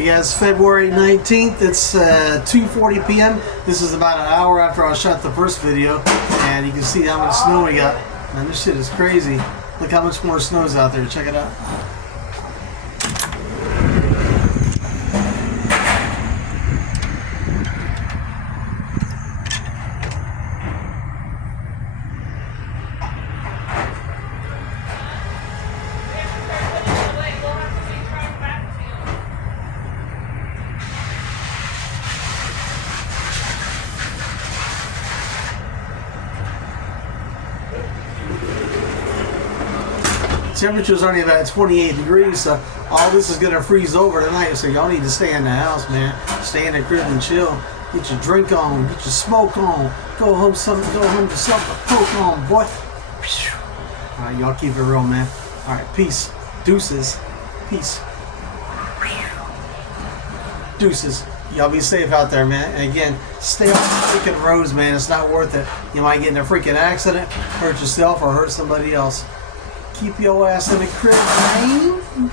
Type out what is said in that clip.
Hey guys, February 19th, it's 2:40 p.m. This is about an hour after I shot the first video, and you can see how much snow we got. Man, this shit is crazy. Look how much more snow is out there. Check it out. Temperature's only about 28 degrees, so all this is gonna freeze over tonight. So y'all need to stay in the house, man. Stay in the crib and chill. Get your drink on, get your smoke on. Go home to something to cook on, boy. All right, y'all keep it real, man. All right, peace, deuces, peace, deuces. Y'all be safe out there, man. And again, stay off the freaking roads, man. It's not worth it. You might get in a freaking accident, hurt yourself, or hurt somebody else. Keep your ass in the crib, man.